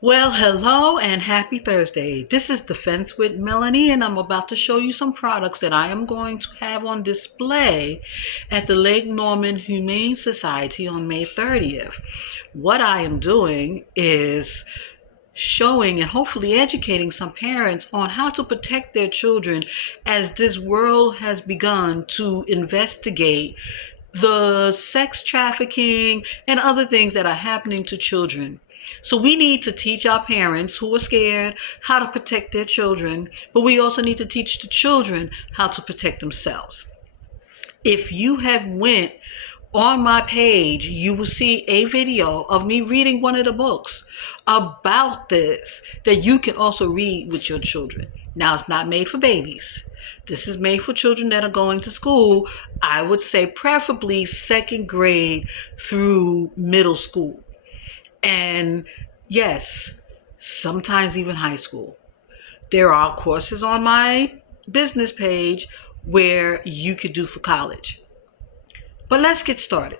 Well, hello and happy Thursday. This is Defense with Melanie, and I'm about to show you some products that I am going to have on display at the Lake Norman Humane Society on May 30th. What I am doing is showing and hopefully educating some parents on how to protect their children as this world has begun to investigate the sex trafficking and other things that are happening to children. So we need to teach our parents who are scared how to protect their children, but we also need to teach the children how to protect themselves. If you have went on my page, you will see a video of me reading one of the books about this that you can also read with your children. Now, it's not made for babies. This is made for children that are going to school. I would say preferably second grade through middle school. And yes, sometimes even high school. There are courses on my business page where you could do for college. But let's get started.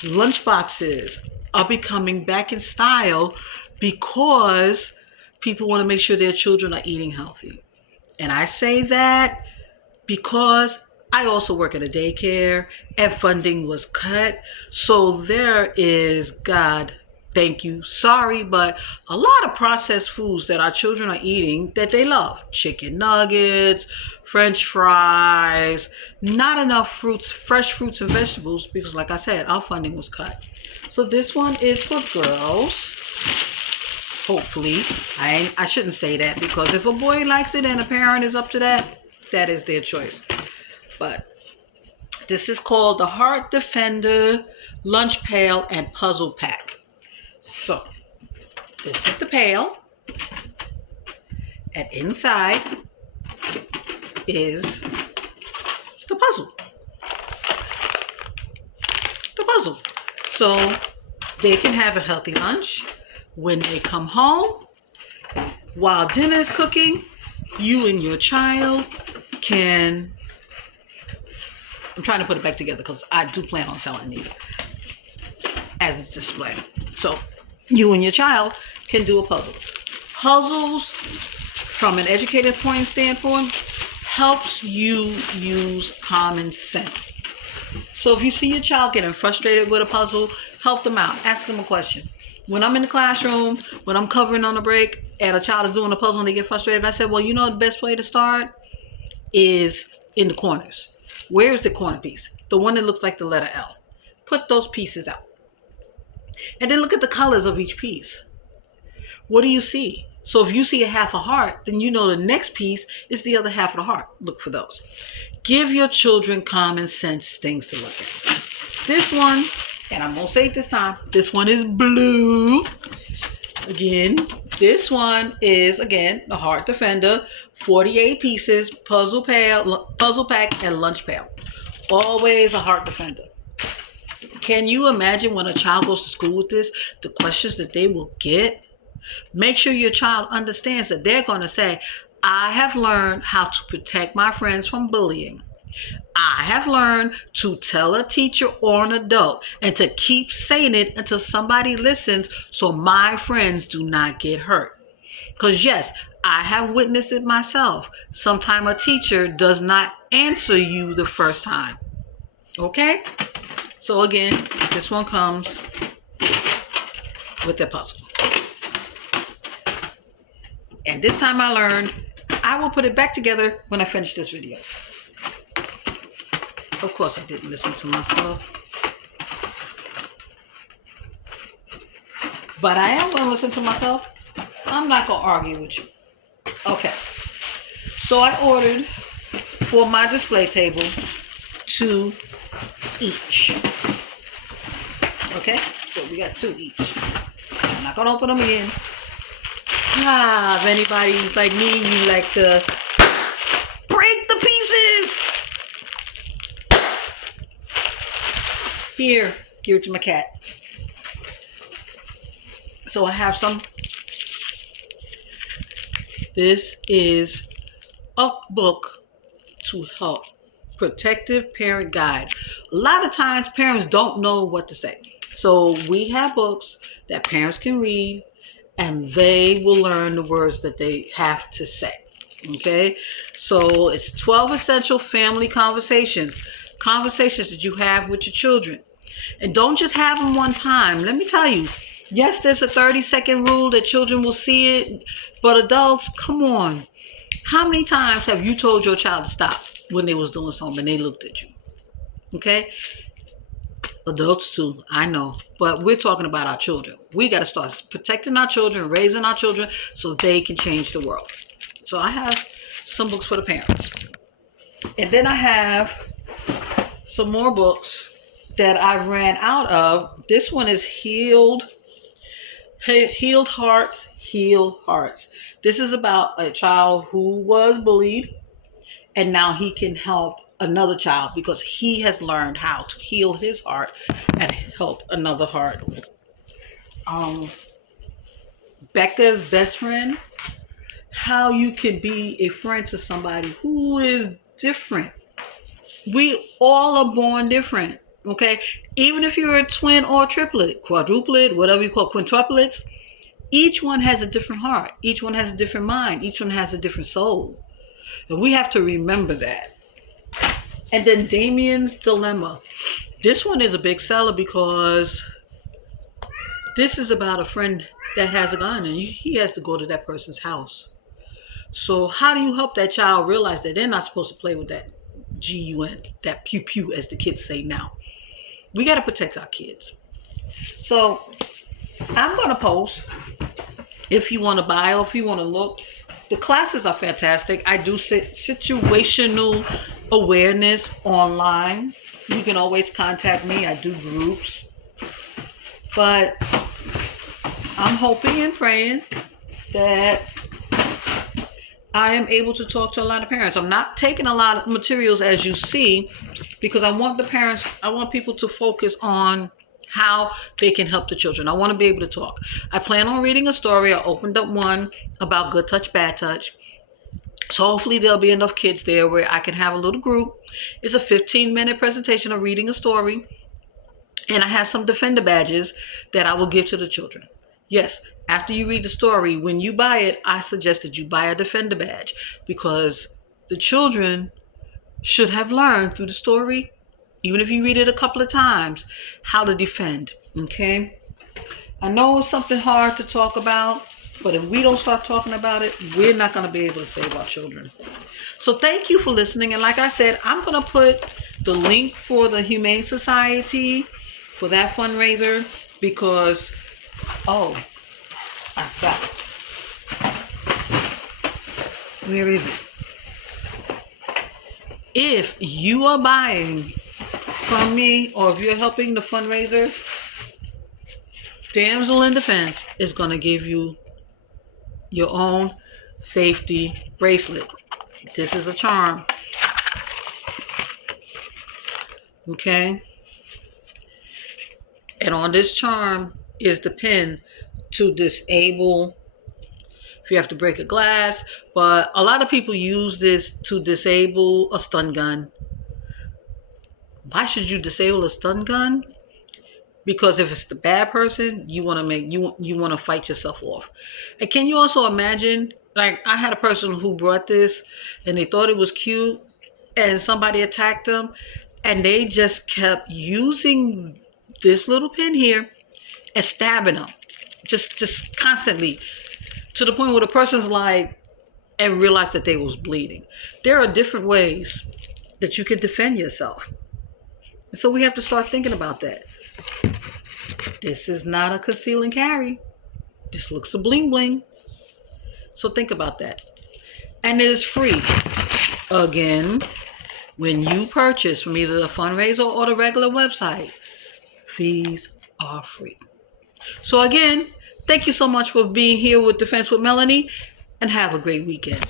Lunchboxes are becoming back in style because people want to make sure their children are eating healthy. And I say that because I also work at a daycare and funding was cut. So there is, God, thank you, sorry, but a lot of processed foods that our children are eating that they love. Chicken nuggets, French fries, not enough fruits, fresh fruits and vegetables, because like I said, our funding was cut. So this one is for girls. Hopefully. I shouldn't say that, because if a boy likes it and a parent is up to that, that is their choice. But this is called the Heart Defender Lunch Pail and Puzzle Pack. So this is the pail, and inside is the puzzle. So they can have a healthy lunch when they come home. While dinner is cooking, you and your child can... I'm trying to put it back together because I do plan on selling these as a display. So you and your child can do a puzzle. Puzzles, from an educated point standpoint, helps you use common sense. So if you see your child getting frustrated with a puzzle, help them out. Ask them a question. When I'm in the classroom, when I'm covering on a break, and a child is doing a puzzle and they get frustrated, I said, well, you know the best way to start is in the corners. Where's the corner piece? The one that looks like the letter L. Put those pieces out. And then look at the colors of each piece. What do you see? So if you see a half a heart, then you know the next piece is the other half of the heart. Look for those. Give your children common sense things to look at. This one, and I'm going to say it this time, this one is blue. Again, this one is, again, the Heart Defender, 48 pieces, puzzle pack, and lunch pail. Always a Heart Defender. Can you imagine when a child goes to school with this, the questions that they will get? Make sure your child understands that they're going to say, I have learned how to protect my friends from bullying. I have learned to tell a teacher or an adult and to keep saying it until somebody listens so my friends do not get hurt. Because yes, I have witnessed it myself. Sometimes a teacher does not answer you the first time. Okay? So again, this one comes with the puzzle. And this time I learned, I will put it back together when I finish this video. Of course I didn't listen to myself. But I am going to listen to myself. I'm not going to argue with you. Okay. So I ordered for my display table 2 each. Okay? So we got 2 each. I'm not going to open them again. If anybody's like me, you like to break the pieces. Here, give it to my cat. So I have some. This is a book to help Protective Parent Guide. A lot of times parents don't know what to say. So we have books that parents can read and they will learn the words that they have to say. Okay? So it's 12 essential family conversations. Conversations that you have with your children. And don't just have them one time. Let me tell you, yes, there's a 30-second rule that children will see it, but adults, come on. How many times have you told your child to stop when they was doing something and they looked at you? Okay? Adults too, I know. But we're talking about our children. We got to start protecting our children, raising our children so they can change the world. So I have some books for the parents. And then I have some more books that I ran out of. This one is Healed Hearts, Heal Hearts. This is about a child who was bullied and now he can help another child because he has learned how to heal his heart and help another heart. Becca's Best Friend. How you can be a friend to somebody who is different. We all are born different. Okay, even if you're a twin or a triplet, quadruplet, whatever you call quintuplets, each one has a different heart. Each one has a different mind. Each one has a different soul. And we have to remember that. And then Damien's Dilemma. This one is a big seller because this is about a friend that has a gun and he has to go to that person's house. So how do you help that child realize that they're not supposed to play with that gun, that pew pew as the kids say now? We got to protect our kids. So I'm going to post if you want to buy or if you want to look. The classes are fantastic. I do situational awareness online. You can always contact me. I do groups. But I'm hoping and praying that I am able to talk to a lot of parents. I'm not taking a lot of materials as you see because I want people to focus on how they can help the children. I want to be able to talk. I plan on reading a story. I opened up one about good touch, bad touch. So hopefully there'll be enough kids there where I can have a little group. It's a 15-minute presentation of reading a story. And I have some Defender badges that I will give to the children. Yes, after you read the story, when you buy it, I suggest that you buy a Defender badge because the children should have learned through the story, even if you read it a couple of times, how to defend, okay? I know it's something hard to talk about, but if we don't start talking about it, we're not going to be able to save our children. So thank you for listening. And like I said, I'm going to put the link for the Humane Society for that fundraiser because, I got it. Where is it? If you are buying from me or if you're helping the fundraiser, Damsel in Defense is going to give you your own safety bracelet. This is a charm. Okay? And on this charm is the pin to disable if you have to break a glass. But a lot of people use this to disable a stun gun. Why should you disable a stun gun? Because if it's the bad person, you want to fight yourself off. And can you also imagine, like I had a person who brought this and they thought it was cute and somebody attacked them and they just kept using this little pin here and stabbing them just constantly to the point where the person's like and realized that they was bleeding. There are different ways that you can defend yourself. And so we have to start thinking about that. This is not a conceal and carry. This looks a bling bling. So think about that. And it is free. Again, when you purchase from either the fundraiser or the regular website, these are free. So again, thank you so much for being here with Defense with Melanie and have a great weekend.